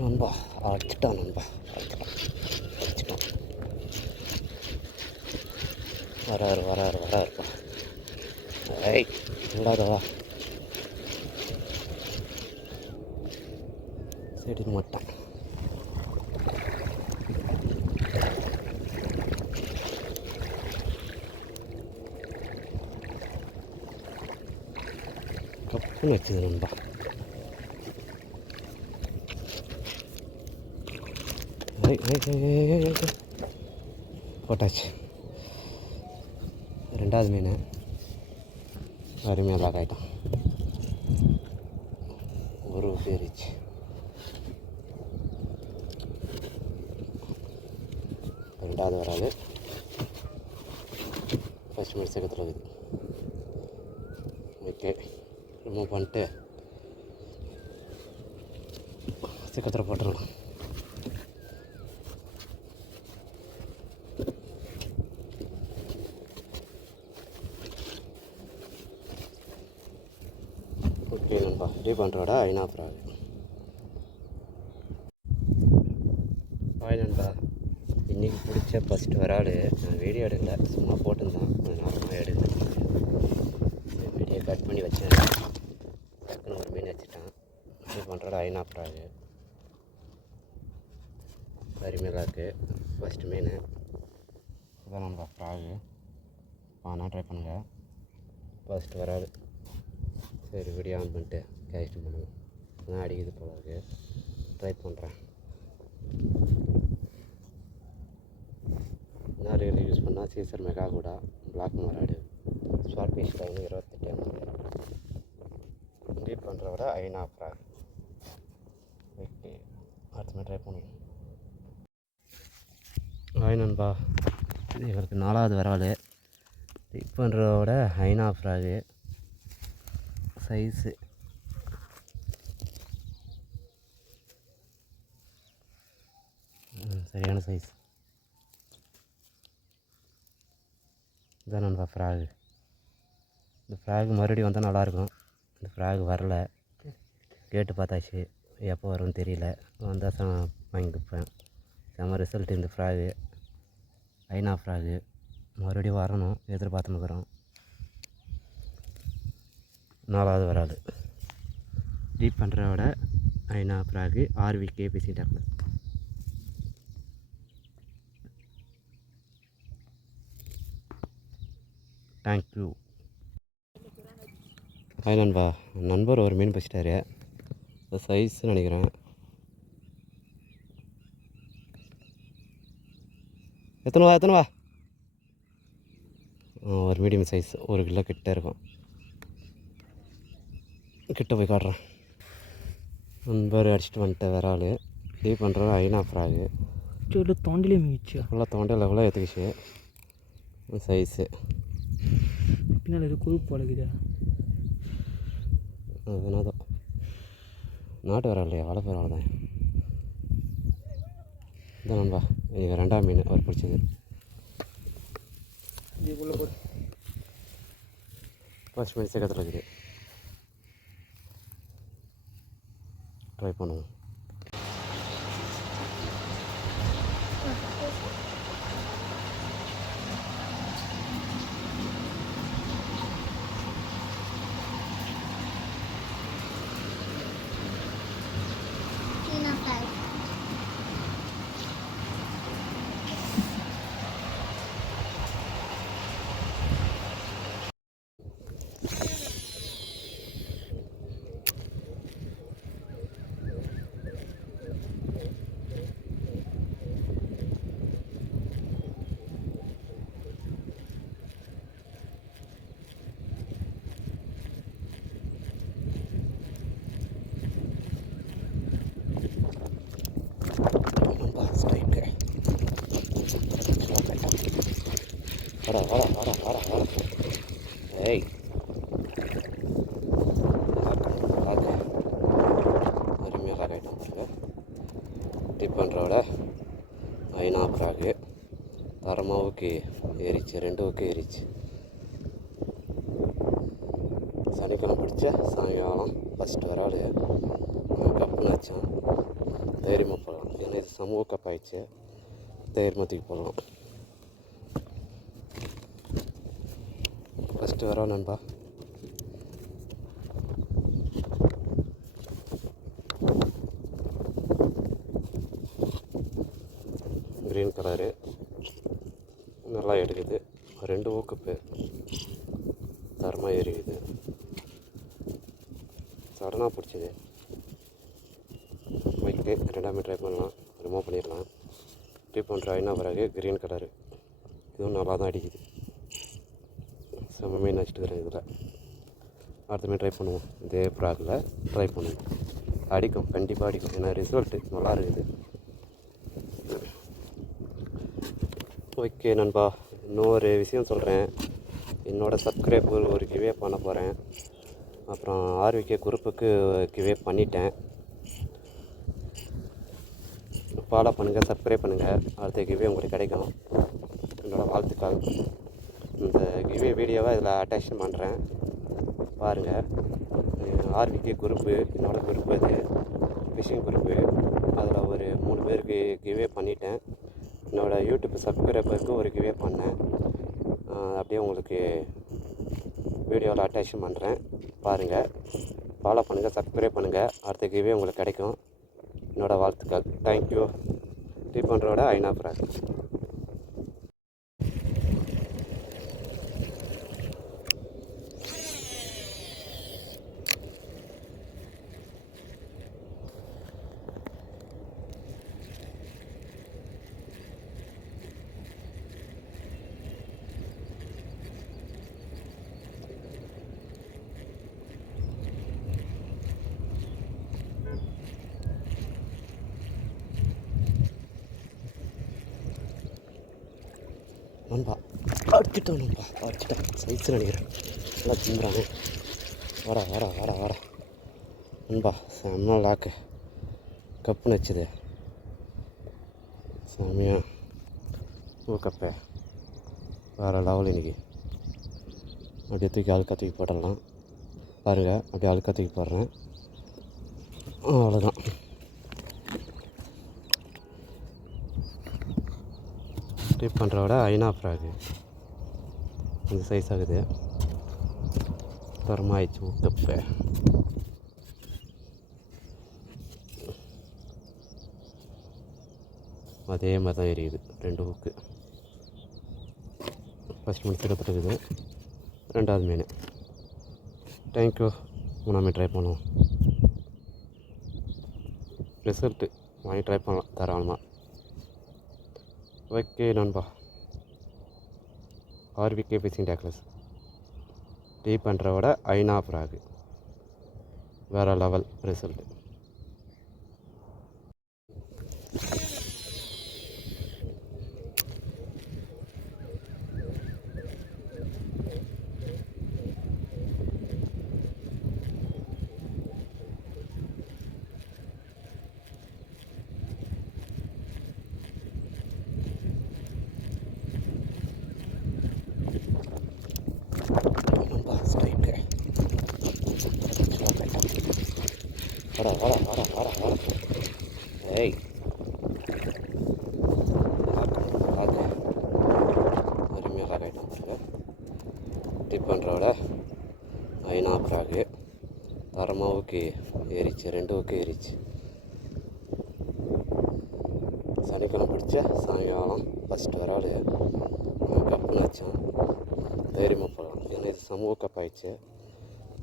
நண்பா அடிச்சிட்டான் நண்பா, அடிச்சிட்டான். வராருப்பா. ஏய் விடாதவா, செடின்னு மாட்டான். கப்புன்னு வச்சுது நண்பா. போட்டாச்சு. ரெண்டாவது மீன் அருமையாக ஆகிட்டான். ஒரு பேரிச்சு. ரெண்டாவது வராது. ஃபஸ்ட் மீன் சக்கத்தில் இருக்குது. ஓகே, ரிமூவ் பண்ணிட்டு சக்கத்தில் போட்டுடலாம். ஓகே நண்பா, ரெடி பண்ணுறோட ஐநாப்ராகு. ஹாய் நண்பா, இன்றைக்கி பிடிச்ச ஃபஸ்ட்டு வரால். நான் வீடியோ எடுக்கல, சும்மா போட்டுருந்தான். நார்மலாக எடுக்கல. வீடியோ கட் பண்ணி வச்சேன். டக்குன்னு ஒரு மீன் வச்சுட்டான். ரெடி பண்ணுறோட ஐநாப்ராகு. அருமையாக இருக்குது. ஃபஸ்ட்டு மீன் இதான் நண்பா ஃப்ராகு. நான் ட்ரை பண்ணுங்கள். ஃபஸ்ட்டு வராது. சரி, வீடியோ ஆன் பண்ணிட்டு கேஸ்ட் பண்ணுவோம். அதான் அடிக்குது போல இருக்குது. ட்ரை பண்ணுறேன். என்ன ரீல் யூஸ் பண்ணால் சீசர் மெகா கூட பிளாக் மராடு ஸ்பாட் பீஸ் டைம் 28 டீப் பண்ணுற விட ஐநாப்ராகு. ஓகே, அடுத்த ட்ரை பண்ணுவோம். ஹாய் நண்பா, இவருக்கு 4வது வரால். டீப் பண்ணுறத விட ஐநாப்ராகு. சைஸு சரியான சைஸ். இதான் நண்பா ஃப்ராகு. இந்த ஃப்ராகு மறுபடியும் வந்தால் நல்லாயிருக்கும். இந்த ஃப்ராகு வரல. கேட்டு பார்த்தாச்சு, எப்போ வரும்னு தெரியல. வந்தால் வாங்கிப்பேன். செம்ம ரிசல்ட் இந்த ஃப்ராகு. ஐநாப்ராகு மறுபடியும் வரணும், எதிர்பார்த்துனுக்குறோம். 4வது வராது. டீப் பண்ணுறத விட ஐநாப்ராகு ஆர்விகே பிசி டக்ளஸ். தேங்க்யூ. ஹாய் நண்பா, நண்பர் ஒரு மீன் பிடிச்சிட்டாரு. சைஸ்ன்னு நினைக்கிறேன். எத்தனை வா ஒரு மீடியம் சைஸ், 1 கிலோ கிட்ட இருக்கும். கிட்ட போய் காட்டுறேன். நண்பர் அடிச்சுட்டு வந்துட்டு வரால். டீப் பண்ணுற ஐநாப்ராகு. தோண்டிலே மிதிச்சு ஃபுல்லாக தோண்டில் எவ்வளோ ஏற்றுக்குச்சு. சைஸு பின்னால் இது குரூப் போலக்குதா. அதுனா தான் நாட்டு வர இல்லையா, வள பேர் அவ்வளோதான். இதான் நண்பா, இங்கே 2ஆம் மீன் அவர் பிடிச்சது. ஃபஸ்ட் மீன் சக்கத்தில் இருக்குது. ட்ரை பண்ணுவோம். வாடா. ஏய் அருமையாக ஆகிட்டோம். டிப் பண்ணுறோட ஐநாப்ராகு தரமாவுக்கு ஏறிச்சு, 2வுக்கு ஏறிச்சு. சனிக்கிழமை பிடிச்ச சாயங்காலம் ஃபஸ்ட்டு வரால் கப்புன்னு வச்சான். தைரியமாக போடலாம். ஏன்னா இது சமூக கப்பாயிடுச்சு, தைரியமாக தூக்கி போடலாம். ஃபஸ்ட்டு வரோம் நண்பா. க்ரீன் கலரு நல்லா எடுக்குது. 2 ஊக்குப்பு தரமாக எரியுது. சடனாக பிடிச்சிது. வைக்கு 2ஆமே ட்ரை பண்ணலாம், ரிமூவ் பண்ணிடலாம். ட்ரீ பண்ணுற ஆயினா பிறகு க்ரீன் கலரு இதுவும் நல்லா தான் அடிக்குது. செம்ம மீன் வச்சுட்டுக்கிறேன். இதில் அடுத்த மீன் ட்ரை பண்ணுவோம். இதே ப்ராக்கில் ட்ரை பண்ணுவோம். அடிக்கும், கண்டிப்பாக அடிக்கும். ஏன்னா ரிசல்ட்டு நல்லா இருக்குது. ஓகே நண்பா, இன்னொரு விஷயம் சொல்கிறேன். என்னோடய சப்ஸ்கிரைபர் ஒரு கிவே பண்ண போகிறேன். அப்புறம் ஆர்விகே குரூப்புக்கு கிவே பண்ணிட்டேன். ஃபாலோ பண்ணுங்கள், சப்ஸ்கிரைப் பண்ணுங்கள். அடுத்த கிவே உங்களுக்கு கிடைக்கும். என்னோடய வாழ்த்துக்கள். இந்த கிவே வீடியோவை இதில் அட்டாச் பண்ணுறேன், பாருங்கள். ஆர்விகே குரூப்பு என்னோடய குரூப்பு, அது ஃபிஷிங் குரூப்பு. அதில் ஒரு 3 பேருக்கு கிவே பண்ணிட்டேன். என்னோடய யூடியூப் சப்ஸ்கிரைபருக்கு ஒரு கிவே பண்ணேன். அப்படியே உங்களுக்கு வீடியோவில் அட்டாச் பண்ணுறேன், பாருங்கள். ஃபாலோ பண்ணுங்கள், சப்ஸ்கிரைப் பண்ணுங்கள். அடுத்த கிவே உங்களுக்கு கிடைக்கும். என்னோடய வாழ்த்துக்கள். தேங்க்யூ. ட்ரீ பண்ணுறோட ஐநா ஃப்ராக். நண்பா அடிச்சிட்டோம், நண்பா அடிச்சிட்டேன். சைஸ் நினைக்கிறேன், நல்லா திம்புறானே. வாடா வாடா வாடா வாடா நண்பா. செம்ம லாக்கு, கப்புன்னு வச்சுது. செம்மையா ஊக்கப்பே வேறு லெவல். இன்றைக்கி அப்படியே தூக்கி அழுக்கா தூக்கி போட்டுடலாம். பாருங்கள், அப்படியே அழுக்கா தூக்கி போடுறேன். அவ்வளோதான். ட்ரிப் பண்ணுறோட ஐநா ஃப்ராகு இந்த சைஸ் ஆகுது. தரமாயிடுச்சு ஊக்கப்பே. அதே மாதிரி தான் எரியுது. 2 ஊக்கு. ஃபஸ்ட் மீன் சிறப்புஇருக்குது, 2ஆவது மீன். தேங்க்யூ. 3ஆம் மீன் ட்ரை பண்ணுவோம். ரிசல்ட்டு வாங்கி ட்ரை பண்ணலாம் தாராளமாக. ஓகே நண்பா, ஆர்விகே ஃபிஷிங் டேக்லஸ் டீ பண்ணுறவோட ஐநா ஃப்ராகு வேறு லெவல் ரிசல்ட்டு. ஸ்ட்ரைக்கு வாடா வாடா வாடா வாடா வாடா. ஏய் லாக்கு அருமையாக லாக் ஆகிட்டோம். டிப் பண்ணுறோட ஐநா ஃப்ராகு தரமாவுக்கு ஏறிச்சு. 2 ஊக்கு ஏறிச்சு. சனிக்கிழமை பிடிச்ச சாயங்காலம் ஃபஸ்ட்டு வராது கப்புன்னு வச்சான். தைரியமாக போடலாம். ஏன்னா இது சமூக கப்பாயிடுச்சு,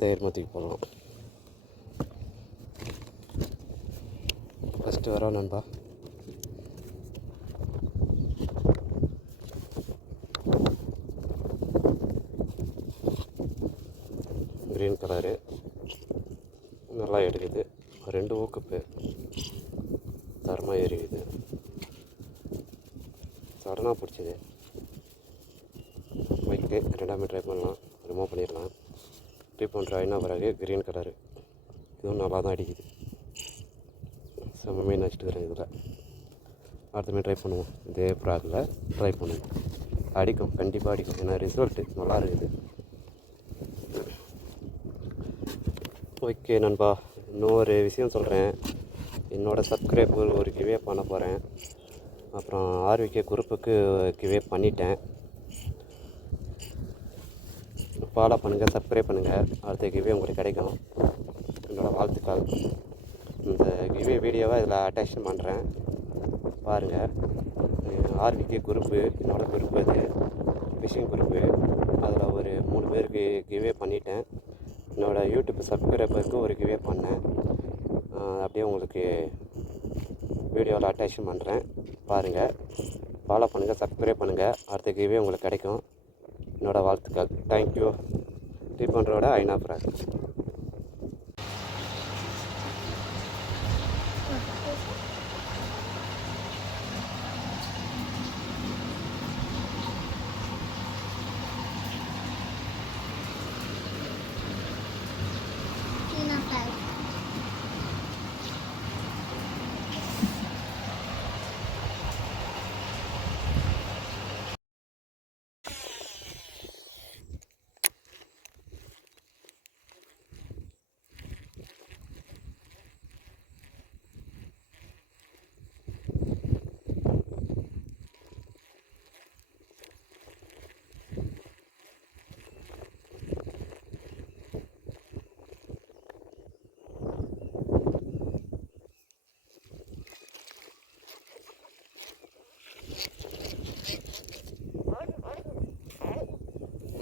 தைரியமாக தூக்கி போடலாம். ஃபஸ்ட்டு வரோம் நண்பா. க்ரீன் கலரு நல்லா எடுக்குது. 2 ஊக்குப்பு தரமாக எரியுது. சடனாக பிடிச்சிது. வைக்கு 2ஆமே ட்ரை பண்ணலாம், ரிமூவ் பண்ணிடலாம். ட்ரீ பண்ணுற ஆயினா பிறகு க்ரீன் கலரு இதுவும் நல்லா தான் அடிக்குது. செம்ம மீன் வச்சுட்டுக்கிறேன். இதில் அடுத்த மீன் ட்ரை பண்ணுவோம். இதே ப்ராக்கில் ட்ரை பண்ணுவோம். அடிக்கும், கண்டிப்பாக அடிக்கும். ஏன்னா ரிசல்ட்டு நல்லா இருக்குது. ஓகே நண்பா, இன்னொரு விஷயம் சொல்கிறேன். என்னோடய சப்ஸ்கிரைபர் ஒரு கிவே பண்ண போகிறேன். அப்புறம் ஆர்விகே குரூப்புக்கு கிவே பண்ணிட்டேன். ஃபாலோ பண்ணுங்கள், சப்ஸ்கிரைப் பண்ணுங்கள். அடுத்த கிவே உங்களுக்கு கிடைக்கும். என்னோடய வாழ்த்துக்கள். இந்த கிவே வீடியோவை இதில் அட்டாச் பண்ணுறேன், பாருங்கள். ஆர்விகே குரூப்பு என்னோடய குரூப், அது ஃபிஷிங் குரூப்பு. அதில் ஒரு 3 பேருக்கு கிவே பண்ணிட்டேன். என்னோடய யூடியூப் சப்ஸ்கிரைபருக்கு ஒரு கிவே பண்ணேன். அப்படியே உங்களுக்கு வீடியோவில் அட்டாச் பண்ணுறேன், பாருங்கள். ஃபாலோ பண்ணுங்கள், சப்ஸ்கிரைப் பண்ணுங்கள். அடுத்த கிவே உங்களுக்கு கிடைக்கும். என்னோடய வாழ்த்துக்கள். தேங்க்யூ. டீப் ரோட ஐநா ஃப்ராக்.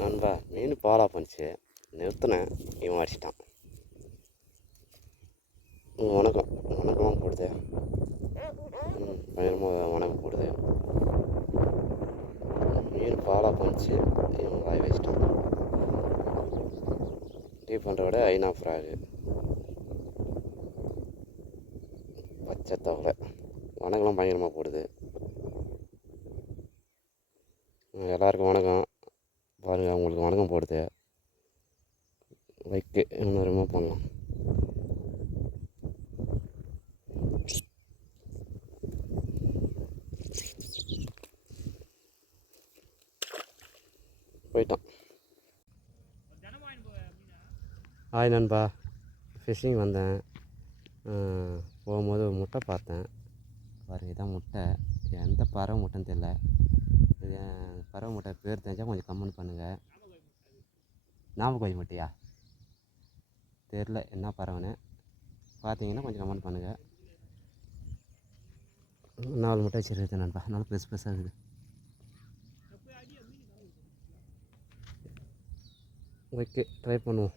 நண்பா, மீன் பாலா பண்ணிச்சு, நிறுத்தினேன், இவன் அடிச்சிட்டான். வணக்கம் வணக்கமாக போடுது. பயங்கரமாக வணக்கம் போடுது. மீன் பாலா பண்ணிச்சு, இவன் வாய் வச்சிட்டான். டீப் பண்ணுறோட ஐநா ஃப்ராகு, பச்சை தவளை. வணக்கம்லாம் பயங்கரமாக போடுது. எல்லாருக்கும் வணக்கம். பாருங்கள், உங்களுக்கு வணக்கம் போடுது. லைக்கு இன்னும் ரிமூவ் பண்ணலாம். போயிட்டான். ஹாய் நண்பா, ஃபிஷ்ஷிங் வந்தேன். போகும்போது ஒரு முட்டை பார்த்தேன். பாருங்கள், இதான் முட்டை. எந்த பறவை முட்டைன்னு தெரில. இது பறவை முட்டை பேர் தெரிஞ்சால் கொஞ்சம் கமெண்ட் பண்ணுங்கள். நாமக்கோழி முட்டையா? தெரில என்ன பறவைன்னு. பார்த்தீங்கன்னா கொஞ்சம் கமெண்ட் பண்ணுங்கள். 4 முட்டை வச்சுருக்குது நண்பா, 4 பெருசாக இருக்குது. ஓகே, ட்ரை பண்ணுவோம்.